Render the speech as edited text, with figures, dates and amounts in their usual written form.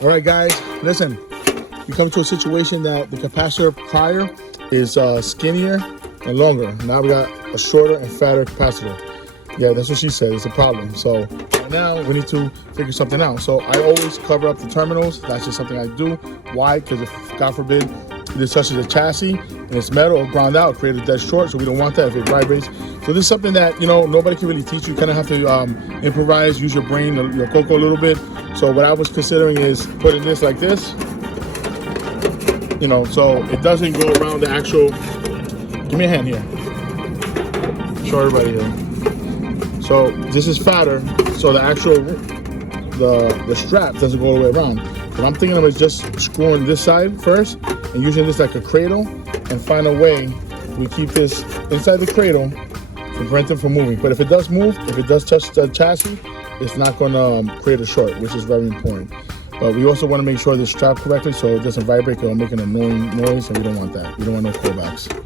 All right, guys, listen. We come to a situation that the capacitor prior is skinnier and longer. Now we got a shorter and fatter capacitor. Yeah, that's what she said. It's a problem. So right now we need to figure something out. So I always cover up the terminals. That's just something I do. Why? Because if, God forbid, this touches the chassis and it's metal or ground out, create a dead short. So we don't want that if it vibrates. So this is something that, you know, nobody can really teach you. You kind of have to improvise, use your brain, your coco a little bit. So what I was considering is putting this like this. You know, so it doesn't go around the actual. Give me a hand here. Show everybody here. So this is fatter, so the actual the strap doesn't go all the way around. What I'm thinking of is just screwing this side first and using this like a cradle, and find a way we keep this inside the cradle to prevent it from moving. But if it does move, if it does touch the chassis, it's not going to create a short, which is very important. But we also want to make sure it's strapped correctly so it doesn't vibrate or make an annoying noise, and we don't want that. We don't want no callbacks.